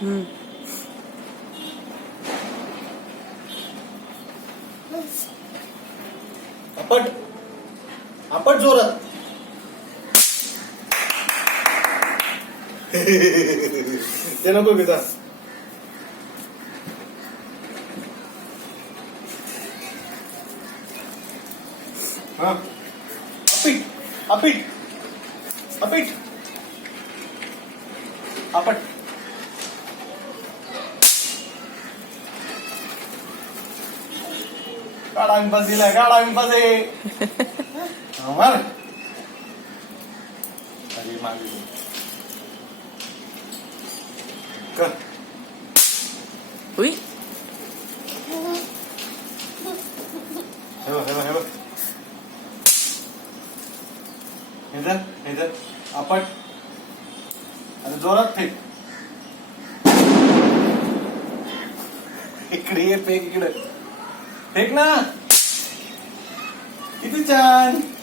हम्म. आपट आपट जोरात. ते नको बेटा. हा अपीट अपीट अपीट आपट. काढा मी बस दिलाय, काढा मी बस आहे. मार. अरे मागे कर. उई. हे बघ हे बघ हे बघ. हे धर आपट आणि जोरात फेक. इकडे ये, फेक इकडे फेक ना. किती छान.